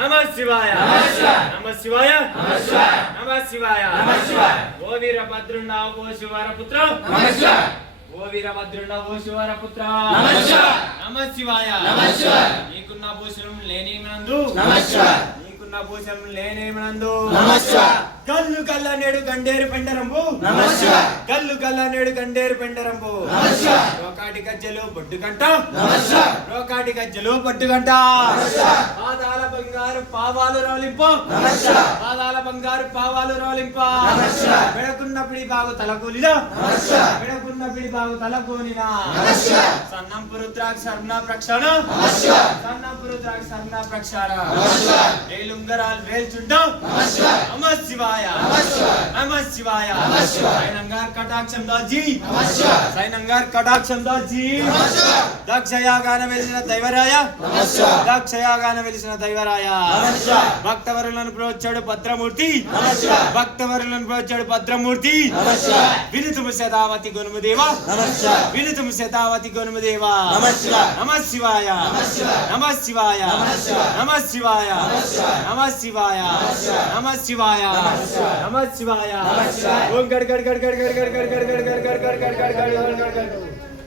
నమః శివాయ నమః శివాయ నమః శివాయ ఓ వీరభద్రుండా ఓ శివరపుత్ర ఓ వీరభద్రుండా ఓ శివరపుత్ర నమః శివాయ నీకున్న భూషణం లేనేమనందు నీకున్న భూషణం లేనేమనందు కల్లు కల్ల నేడు గండేరు పెండరంబు కల్లు కల్ల నేడు గండేరు పెండరంబు రోకాటి గజ్జలు బొడ్డు గంట రోకాటి గజ్జలు బొడ్డు గంట పాదాల బంగారు పావాలు రోలింపు పాదాల బంగారు పావాలు రోలింప పెడకున్న పిడి బాగు తలకూలినా పెడకున్న పిడి బాగు తలకూలినా సన్నం పురుద్రాక్ష సర్ణ ప్రక్షాణ సన్నం పురుద్రాక్ష సర్ణ ప్రక్షాణ వేలుంగరాలు వేల్చుంటాం నమః శివాయ నమః శివాయ సైనంగార్ కటాక్షం దాజీ సైనంగార్ కటాక్షం దాజీ దక్షయాగాన వెలిసిన దైవరాయ దక్షయాగాన వెలిసిన దైవరాయ భక్తవరులను ప్రోచ్చాడు భద్రమూర్తి భక్తవరులను ప్రోచ్చాడు భద్రమూర్తి వినుతుము శతావతి గొనుముదేవ వినుతుము శతావతి గొనుముదేవ నమః శివాయ నమః శివాయ నమః శివాయ నమః శివాయ నమః శివాయ నమః శివాయ ఓం గడ్ గడ్ గడ్ గడ్ గడ్ గడ్ గడ్ గడ్ గడ్ గడ్ గడ్ గడ్ గడ్ గడ్ గడ్ గడ్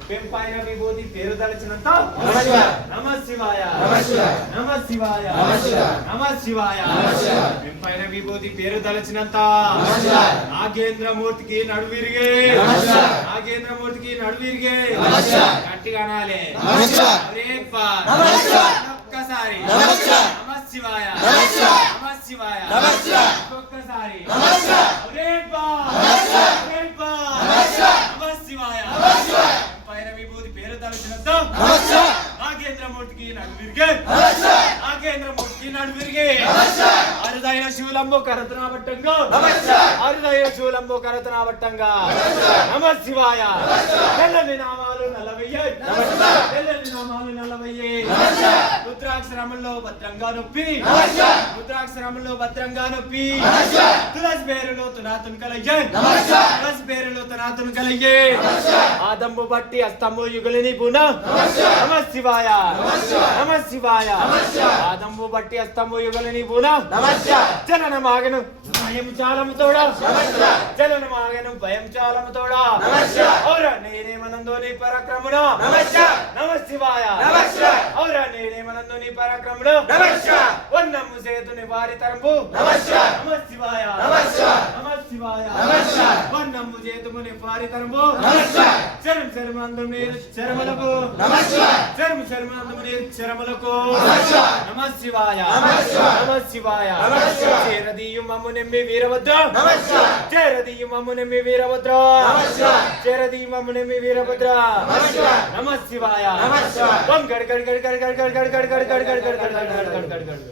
పెంపైన విభూతి పేరు తలచినంత నమః శివాయ నమః శివాయ నమః శివాయ పెంపైన విభూతి పేరు తలచినంత నాగేంద్రమూర్తికి నడువిరిగే నాగేంద్రమూర్తికి నడువిరిగే గట్టిగా అనాలే ఒక్కసారి నమః శివాయ నమః శివాయ ఒక్కసారి నమః శివాయ పైన విభూతి పేరు తలచినంత నాగేంద్రమూర్తికి నడువిరిగే నాగేంద్రమూర్తికి నడువిరిగే అరుదైన శివలంబో కరతనాభట్టంగా అరుదైన శివలంబో కరతనాభట్టంగా నమః శివాయ తెల్లని నామాలు నల్లవయ్యే తెల్లని నామాలు నల్లవయ్యే రుద్రాక్షరములో భద్రంగా నొప్పి రుద్రాక్షరములో భద్రంగా నొప్పి తులసి పేరులో తునాతును కలయ్యే తులసి పేరులో తునాతును కలయ్యే ఆదంబు బట్టి అస్తంబు యుగులిని పున నమః శివాయ నమః శివాయ ఆదంబు బట్టి అస్తంబు యుగులిని పున జనన మాగను భయం చాలము తోడా జనన మాగను భయం చాలము తోడా ఔరా నేనేమనందో నీ పరాక్రమున నమః శివాయ ఔరా నేనేమనందో నీ పరాక్రమున వన్నము సేతుని వారి తరంబు నమః శివాయ నమః శివాయ వన్నము చేతుముని వారి తరంబు శరం శరమందు మీరు శరములకు శరం శరమందు మీరు శరములకు నమః శివాయ నమః శివాయ చేరదీయు మమ్ము నెమ్మి వీరభద్ర చేరదీయు మమ్ము నెమ్మి వీరభద్ర చేరదీయు మమ్ము నెమ్మి వీరభద్ర నమః శివాయ గడ్ గడ్ గడ్ గడ్ గడ్ గడ్ గడ్ గడ్ గడ్ గడ్ గడ్ గడ్ గడ్ గడ్ గడ్